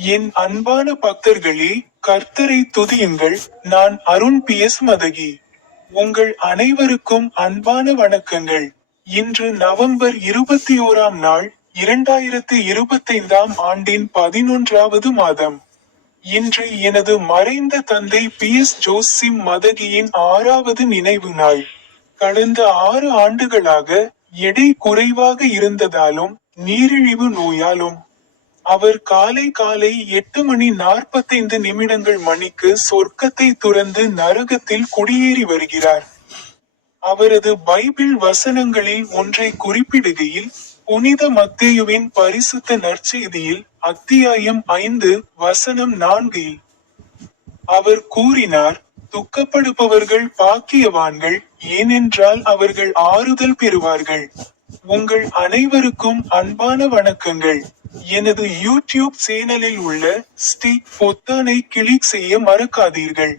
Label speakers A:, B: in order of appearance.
A: என் அன்பான பக்தர்களே கர்த்தரை துதியுங்கள். நான் அருண் பி. எஸ். மதகி. உங்கள் அனைவருக்கும் அன்பான வணக்கங்கள். இன்று நவம்பர் இருபத்தி ஓராம் நாள் இரண்டாயிரத்து இருபத்தைந்தாம் ஆண்டின் பதினொன்றாவது மாதம். இன்று எனது மறைந்த தந்தை பி. எஸ். ஜோசிம் மதகியின் ஆறாவது நினைவு நாள். கடந்த ஆறு ஆண்டுகளாக எடை குறைவாக இருந்ததாலும் நீரிழிவு நோயாலும் அவர் காலை காலை எட்டு மணி நாற்பத்தைந்து நிமிடங்கள் மணிக்கு சொர்க்கத்தை துறந்து நரகத்தில் குடியேறி வருகிறார். அவரது பைபிள் வசனங்களில் ஒன்றை குறிப்பிடுகையில் புனித மத்தேயுவின் பரிசுத்த நற்செய்தியில் அத்தியாயம் ஐந்து வசனம் நான்கில் அவர் கூறினார் துக்கப்படுபவர்கள் பாக்கியவான்கள் ஏனென்றால் அவர்கள் ஆறுதல் பெறுவார்கள். உங்கள் அனைவருக்கும் அன்பான வணக்கங்கள். எனது யூடியூப் சேனலில் உள்ள ஸ்டிக் பொத்தானை கிளிக் செய்ய மறக்காதீர்கள்.